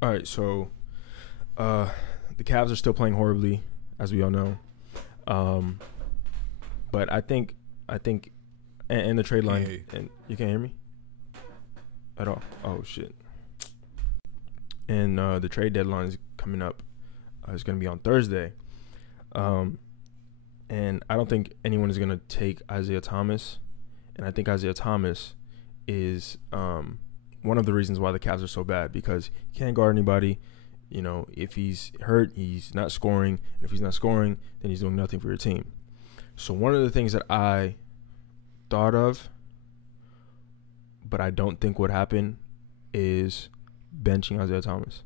All right, so the Cavs are still playing horribly, as we all know. Um, but I think, and the trade Can't line, hear you. and you can't hear me at all. Oh shit! And the trade deadline is coming up. It's gonna be on Thursday. And I don't think anyone is gonna take Isaiah Thomas, and I think Isaiah Thomas is one of the reasons why the Cavs are so bad, because he can't guard anybody. You know, if he's hurt, he's not scoring. And if he's not scoring, then he's doing nothing for your team. So one of the things that I thought of, but I don't think would happen, is benching Isaiah Thomas.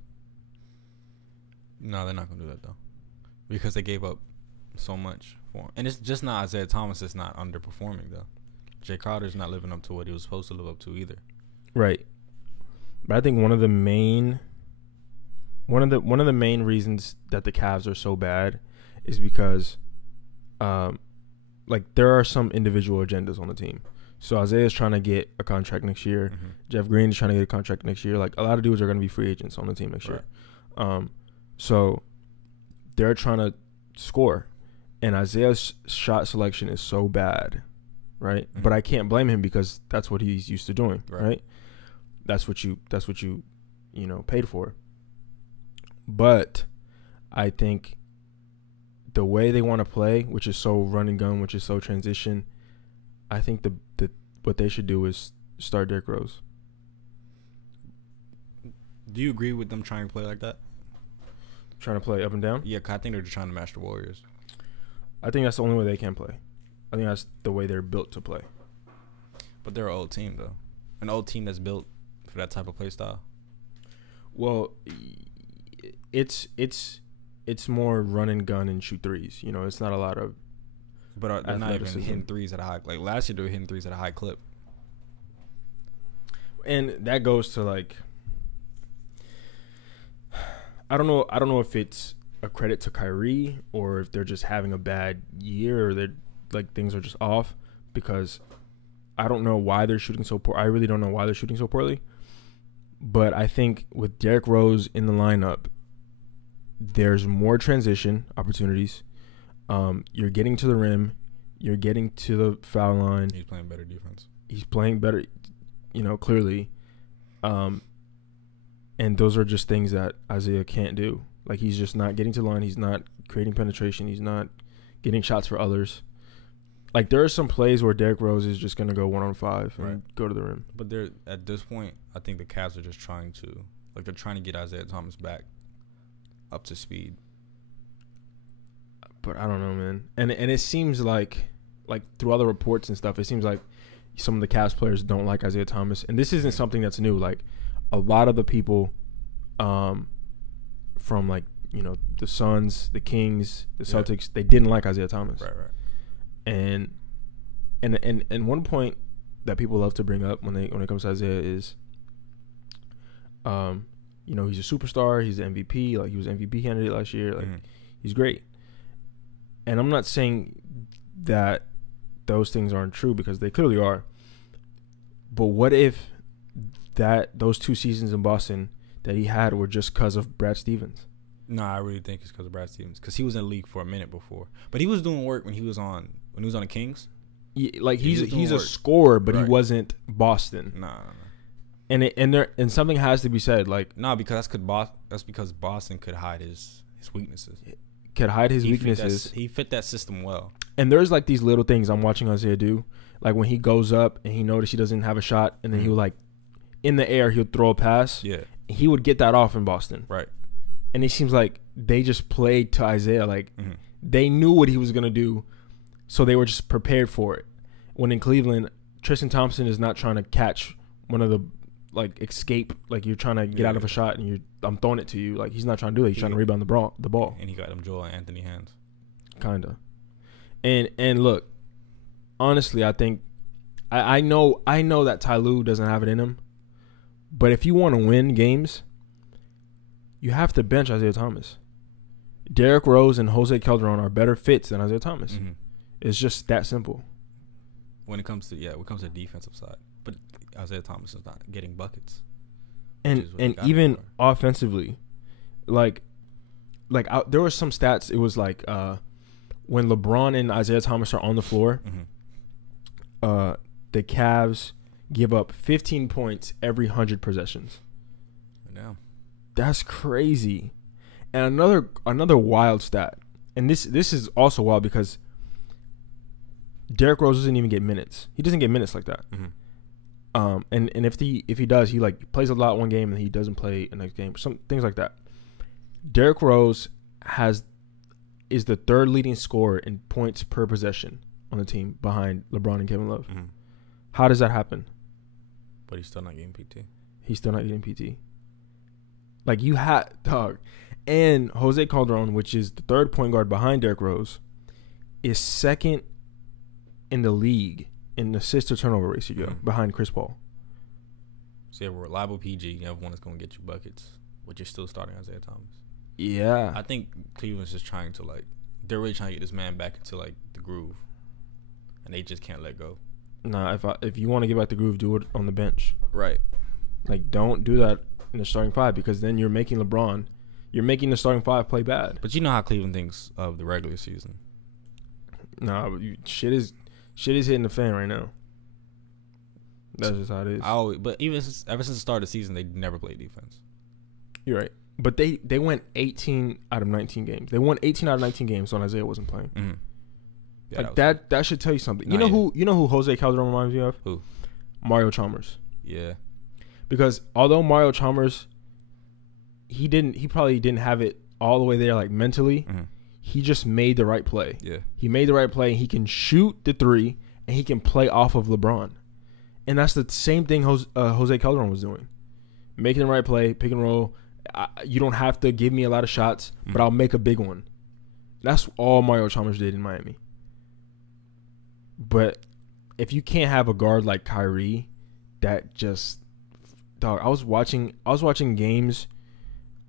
No, they're not gonna do that though, because they gave up so much for him. And it's just not Isaiah Thomas that's not underperforming though. Jay Crowder's not living up to what he was supposed to live up to either. Right. But I think one of the main reasons that the Cavs are so bad is because like there are some individual agendas on the team. So Isaiah's trying to get a contract next year. Mm-hmm. Jeff Green is trying to get a contract next year. Like a lot of dudes are going to be free agents on the team next year. So they're trying to score, and Isaiah's shot selection is so bad, right? Mm-hmm. But I can't blame him because that's what he's used to doing, right? That's what you paid for. But I think the way they want to play, which is so run and gun, which is so transition, I think the what they should do is start Derrick Rose. Do you agree with them trying to play like that? Trying to play up and down? Yeah, 'cause I think they're just trying to match the Warriors. I think that's the only way they can play. I think that's the way they're built to play. But they're an old team though, an old team that's built for that type of play style. Well, it's more run and gun and shoot threes. You know, it's not a lot of. But they're not even athleticism. hitting threes at a high. Like last year, they were hitting threes at a high clip. And that goes to like, I don't know if it's a credit to Kyrie or if they're just having a bad year or they're like things are just off, because I don't know why they're shooting so poor. I really don't know why they're shooting so poorly. But I think with Derrick Rose in the lineup, there's more transition opportunities. You're getting to the rim. You're getting to the foul line. He's playing better defense. He's playing better, clearly. And those are just things that Isaiah can't do. Like, he's just not getting to the line. He's not creating penetration. He's not getting shots for others. Like, there are some plays where Derrick Rose is just going to go 1-on-5 and go to the rim. But they're at this point, I think the Cavs are just trying to get Isaiah Thomas back up to speed. But I don't know, man. And it seems like through other reports and stuff, it seems like some of the Cavs players don't like Isaiah Thomas. And this isn't something that's new. Like, a lot of the people from, like, the Suns, the Kings, the Celtics, they didn't like Isaiah Thomas. Right. And one point that people love to bring up when it comes to Isaiah is, he's a superstar. He's an MVP. Like, he was an MVP candidate last year. Like, he's great. And I'm not saying that those things aren't true, because they clearly are. But what if those 2 seasons in Boston that he had were just because of Brad Stevens? No, I really think it's because of Brad Stevens, because he was in the league for a minute before. But he was doing work when he was on the Kings. Yeah, like, he's a work. scorer, but he wasn't Boston. No. And something has to be said. Like, No, because that's because Boston could hide his weaknesses. Could hide his weaknesses. He fit that system well. And there's like these little things I'm watching Isaiah do. Like, when he goes up and he notices he doesn't have a shot, and then he'll, like, in the air, he'll throw a pass. Yeah. He would get that off in Boston. Right. And it seems like they just played to Isaiah. Like, they knew what he was going to do, so they were just prepared for it. When in Cleveland, Tristan Thompson is not trying to catch one of the, like, escape. Like, you're trying to get out of a shot and I'm throwing it to you. Like, he's not trying to do that. He's trying to rebound the ball. And he got them Joel Anthony hands. Kind of. And look, honestly, I think I know that Ty Lue doesn't have it in him. But if you want to win games, you have to bench Isaiah Thomas. Derrick Rose and Jose Calderon are better fits than Isaiah Thomas. It's just that simple. When it comes to the defensive side. But Isaiah Thomas is not getting buckets. And even offensively, like there were some stats. It was like when LeBron and Isaiah Thomas are on the floor, the Cavs give up 15 points every 100 possessions. Yeah, that's crazy. And another wild stat, and this is also wild because Derrick Rose doesn't even get minutes. He doesn't get minutes like that. And if he does, he like plays a lot one game and he doesn't play the next game. Some things like that. Derrick Rose is the third leading scorer in points per possession on the team behind LeBron and Kevin Love. How does that happen? But he's still not getting PT. He's still not getting PT. Like you had dog. And Jose Calderon, which is the third point guard behind Derrick Rose, is second in the league in assist to turnover ratio behind Chris Paul. So you have a reliable PG. You have one that's going to get you buckets, but you're still starting Isaiah Thomas. Yeah. I think Cleveland's just trying to, like, they're really trying to get this man back into, like, the groove. And they just can't let go. Nah, if you want to get back the groove, do it on the bench. Right. Like, don't do that in the starting five because then you're making the starting five play bad. But you know how Cleveland thinks of the regular season. Nah, shit is hitting the fan right now. That's just how it is. But ever since the start of the season, they never played defense. You're right. But they went 18 out of 19 games. They won 18 out of 19 games when Isaiah wasn't playing. Mm-hmm. Yeah, like that should tell you something. You know who Jose Calderon reminds me of? Who? Mario Chalmers. Yeah. Because although Mario Chalmers, he probably didn't have it all the way there, like mentally. He just made the right play. Yeah. He made the right play. He can shoot the three, and he can play off of LeBron. And that's the same thing Jose Calderon was doing. Making the right play, pick and roll. You don't have to give me a lot of shots, but I'll make a big one. That's all Mario Chalmers did in Miami. But if you can't have a guard like Kyrie, that just dog. I was watching games.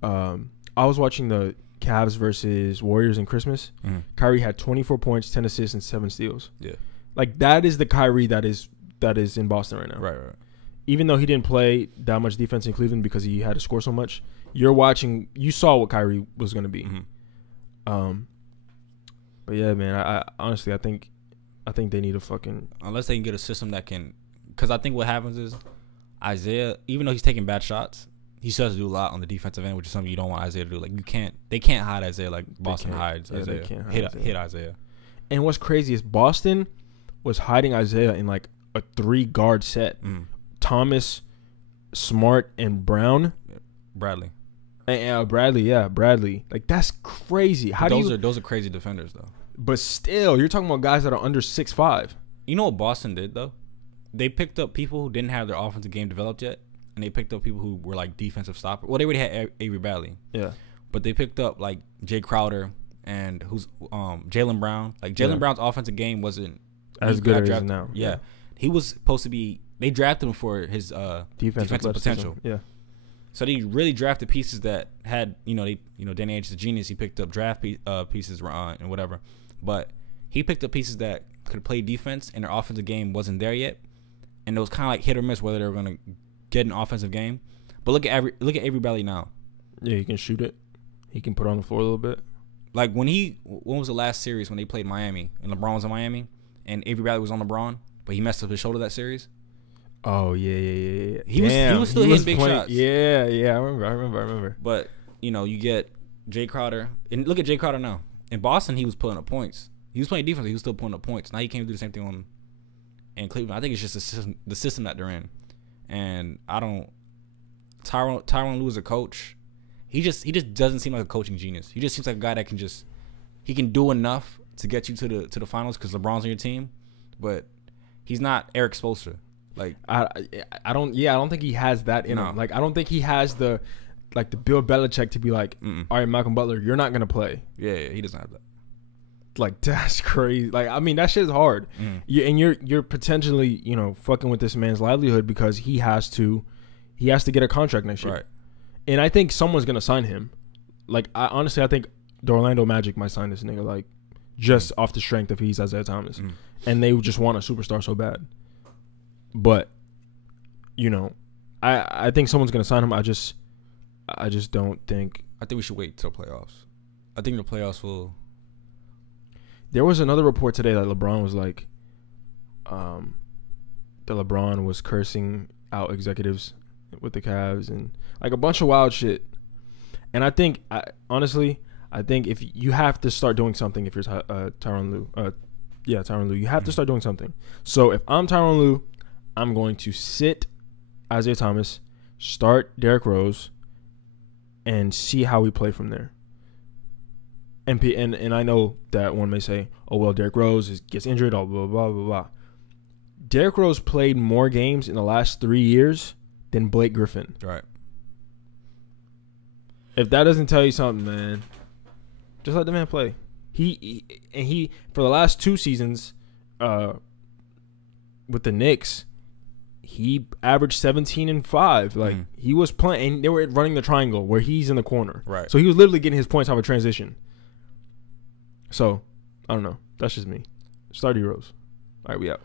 I was watching the Cavs versus Warriors in Christmas. Kyrie had 24 points, 10 assists, and 7 steals. Yeah, like that is the Kyrie that is in Boston right now. Right. Even though he didn't play that much defense in Cleveland because he had to score so much, you saw what Kyrie was going to be. But yeah, man, I honestly, I think they need a fucking... Unless they can get a system that can... Because I think what happens is Isaiah, even though he's taking bad shots, he still has to do a lot on the defensive end, which is something you don't want Isaiah to do. Like, they can't hide Isaiah like Boston hides Isaiah. They can't hit Isaiah. And what's crazy is Boston was hiding Isaiah in like a 3-guard set. Thomas, Smart, and Brown. Bradley. And Bradley. Like, that's crazy. Those are crazy defenders, though. But still, you're talking about guys that are under 6'5". You know what Boston did, though? They picked up people who didn't have their offensive game developed yet, and they picked up people who were, like, defensive stoppers. Well, they already had Avery Bradley. Yeah. But they picked up, like, Jay Crowder and Jaylen Brown. Like, Jaylen Brown's offensive game wasn't... as good as it is now. Yeah. He was supposed to be... They drafted him for his defensive potential. Yeah. So they really drafted pieces that had, Danny Ainge is a genius. He picked up draft pieces and whatever. But he picked up pieces that could play defense, and their offensive game wasn't there yet. And it was kind of like hit or miss whether they were going to get an offensive game. But look at Avery Bradley now. Yeah, he can shoot it. He can put it on the floor a little bit. Like when was the last series when they played Miami and LeBron was in Miami and Avery Bradley was on LeBron, but he messed up his shoulder that series? Oh yeah. He was still hitting big shots. Yeah. I remember. But you get Jay Crowder, and look at Jay Crowder now. In Boston, he was putting up points. He was playing defense. He was still putting up points. Now he can't do the same thing in Cleveland. I think it's just the system that they're in, and I don't. Tyronn Lue is a coach. He just doesn't seem like a coaching genius. He just seems like a guy that he can do enough to get you to the finals because LeBron's on your team, but he's not Eric Spoelstra. Like I don't think he has that in him. Like I don't think he has the Bill Belichick to be like, all right, Malcolm Butler, you're not gonna play. Yeah, he doesn't have that. Like that's crazy. Like I mean, that shit's hard. And you're potentially fucking with this man's livelihood because he has to get a contract next year. Right. And I think someone's gonna sign him. Like I think the Orlando Magic might sign this nigga like just off the strength of he's Isaiah Thomas, and they just want a superstar so bad. But I think someone's gonna sign him. I just don't think. I think we should wait till playoffs. I think the playoffs will. There was another report today that LeBron was like, that LeBron was cursing out executives with the Cavs and like a bunch of wild shit. And I think, honestly, if you have to start doing something, if you're Tyronn Lue, Tyronn Lue, you have to start doing something. So if I'm Tyronn Lue, I'm going to sit Isaiah Thomas, start Derrick Rose, and see how we play from there. And I know that one may say, oh, well, Derrick Rose gets injured, blah, blah, blah, blah, blah. Derrick Rose played more games in the last 3 years than Blake Griffin. Right. If that doesn't tell you something, man, just let the man play. He for the last 2 seasons with the Knicks, he averaged 17 and 5. Like, he was playing, and they were running the triangle where he's in the corner. Right. So he was literally getting his points off a transition. So, I don't know. That's just me. Start D Rose. All right, we out.